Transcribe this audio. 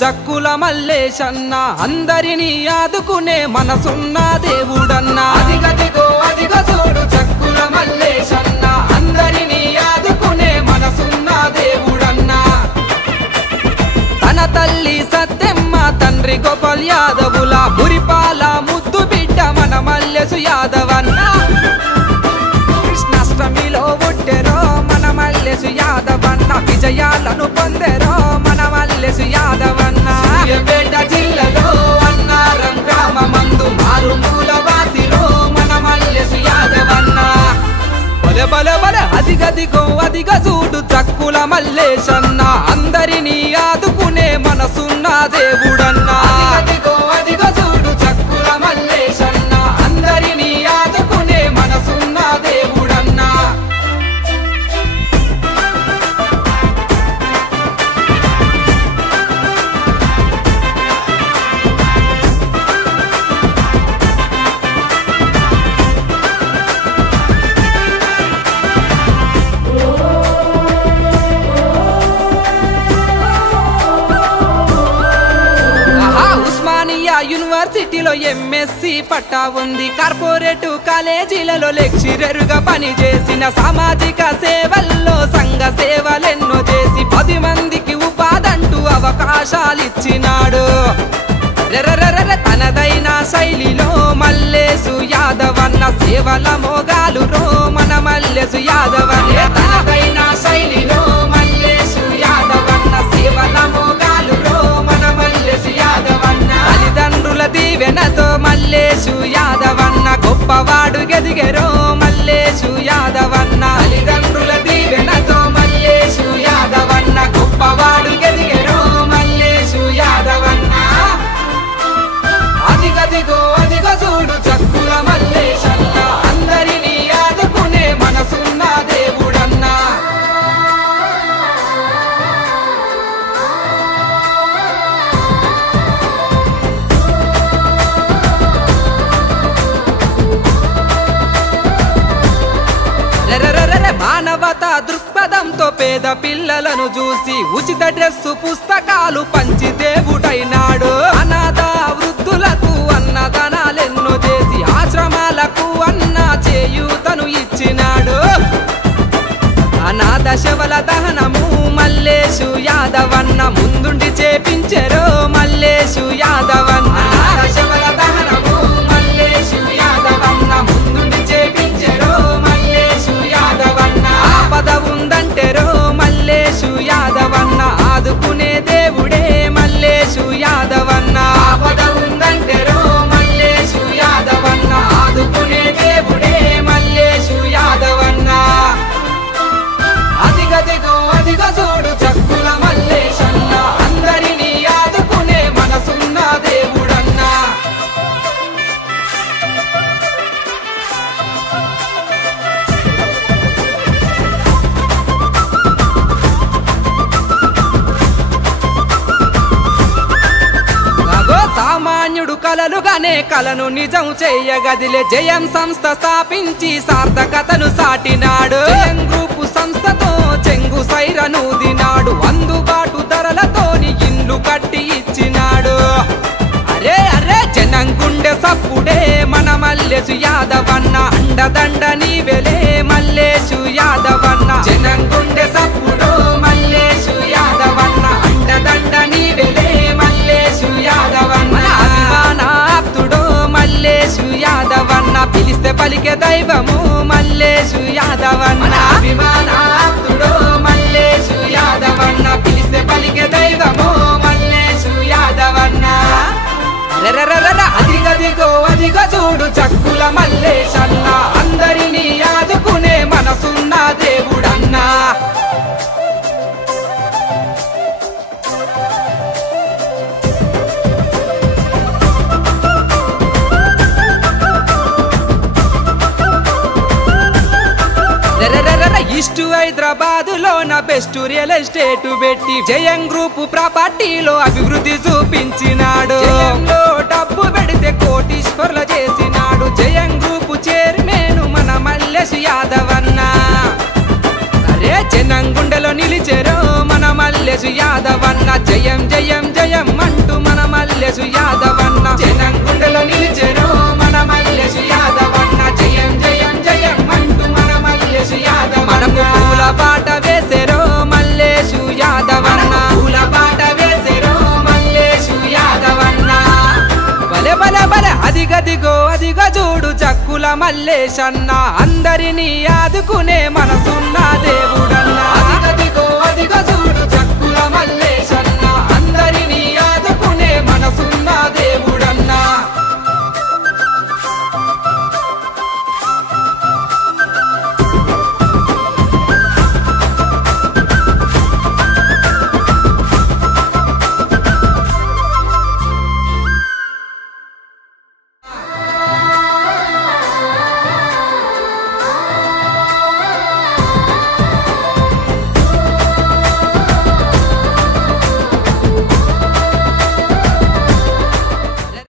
జక్కుల మల్లేశన్న అందరినీ ఆదుకునే మనసున్న దేవుడన్న అదిగదిగో అదిగో చూడు జక్కుల మల్లేశన్న అందరినీ ఆదుకునే మనసున్న దేవుడన్న తన తల్లి సత్యమ్మ తండ్రి గోపాల్ యాదవుల మురిపాల ముద్దు బిడ్డ మన మల్లేసు యాదవన్న కృష్ణాష్టమిలో పుట్టెరో మన మల్లేసు యాదవన్న విజయాలను పొందెరో మన మల్లేసు యాదవన్న సూర్యాపేట జిల్లాలో అన్నారం గ్రామమందు మారుమూల వాసిరో మన మల్లేసు యాదవన్న బలె బలె బలె అదిగదిగో అదిగ చూడు జక్కుల మల్లేశన్న అందరినీ ఆదుకునే మనసున్న దేవుడన్న అదిగదిగో అదిగ చూడు జక్కుల మల్లేశన్న అందరినీ ఆదుకునే మనసున్న దేవుడన్న యూనివర్సిటీలో ఎంఎస్సి పట్టా ఉంది కార్పొరేట్ కాలేజీలలో లెక్చరర్గా పనిచేసిన సామాజిక సేవల్లో సంఘ సేవలెన్నో చేసి 10 మందికి ఉపాధంటూ అవకాశాలు ఇచ్చినాడు తనదైన శైలిలో మల్లేసు యాదవన్న సేవల మోగాలు రో మన మల్లేసు యాదవన్న తనదైన శైలిలో మల్లేసు యాదవన్న సేవల మోగాలు రో మన మల్లేసు యాదవన్న తల్లిదండ్రుల దీవెనతో మల్లేసు యాదవన్న గొప్పవాడు గెదిగెరో మల్లేసు యాదవన్న తల్లిదండ్రుల దీవెనతో మల్లేసు యాదవన్న గొప్పవాడు గెదిగెరో మల్లేసు యాదవన్న అదిగదిగో అదిగో చూడు జక్కుల మల్లేశన్న అందరినీ ఆదుకునే మనసున్న దేవుడన్న మానవతా దృక్పథంతో పేద పిల్లలను చూసి ఉచిత డ్రెస్సు పుస్తకాలు పంచి దేవుడైనాడు అనాథ వృద్ధులకు అన్నదానాలెన్నో చేసి ఆశ్రమాలకు అన్న చేయూతను ఇచ్చినాడు అనాథ శవల దహనము మల్లేసు యాదవన్న ముందుండి చేపించెరో మల్లేసు యాదవన్న అనాథ శవల దహనము మల్లేసు యాదవన్న ముందుండి చేపించెరో మల్లేసు యాదవన్న ఆపద ఉందంటెరో మల్లేసు యాదవన్న ఆదుకునే దేవుడే మల్లేసు యాదవన్న ఆపద ఉందంటెరో మల్లేసు యాదవన్న ఆదుకునే దేవుడే మల్లేసు యాదవన్న అదిగదిగో అదిగ చూడు జక్కుల మల్లేశన్న అందరినీ ఆదుకునే మనసున్న దేవుడన్న సామాన్యుడు కలలుగానే కలను నిజం చేయగదిలే జయం సంస్థ స్థాపించి సార్థకతను సాటినాడు జయం గ్రూపు సంస్థతో చెంగు సైరను దినాడు అందుబాటు ధరలతోని ఇండ్లు కట్టి ఇచ్చినాడు అరే అరే జనం గుండె సప్పుడే మన మల్లేసు యాదవన్న అండదండ నీవెలే మల్లేసు యాదవన్న జనం గుండె సప్పుడు మల్లేసు యాదవన్న అండదండ నీవెలే మల్లేసు యాదవన్న అభిమానాప్తుడో మల్లేసు యాదవన్న పిలిస్తే పలికే దైవము మల్లేసు యాదవన్న అభిమానాప్తుడో మల్లేసు యాదవన్న పిలిస్తే పలికే దైవము మల్లేసు యాదవన్న అదిగదిగో అదిగో చూడు జక్కుల మల్లేశన్న అందరినీ ఆదుకునే మనసున్న దేవుడన్నా ఈస్ట్ హైదరాబాదులో నా బెస్ట్ రియల్ ఎస్టేట్ పెట్టి జయం గ్రూప్ ప్రాపర్టీలో అభివృద్ధి చూపించినాడు డబ్బు పెడితే కోటీశ్వర్ల చేసినాడు జయం గ్రూప్ చైర్మన్ మన మల్లేసు యాదవన్న అరే జనం గుండెలో నిలిచెరో మన మల్లేసు యాదవన్న జయం జయం జయం అంటూ మన మల్లేశు యాదవన్న జనం గుండెలో నిలిచెను మన మల్లేశు యాదవన్న జయం జయం జయం అంటూ మన మల్లేశు యాదవన్న మనకు పూల బాట వేసెరో మల్లేశు యాదవన్న పూల బాట వేసెరో మల్లేశు యాదవన్న బలె బలె బలె అదిగదిగో అదిగో చూడు జక్కుల మల్లేశన్న అందరినీ ఆదుకునే మనసున్న దేవుడన్నా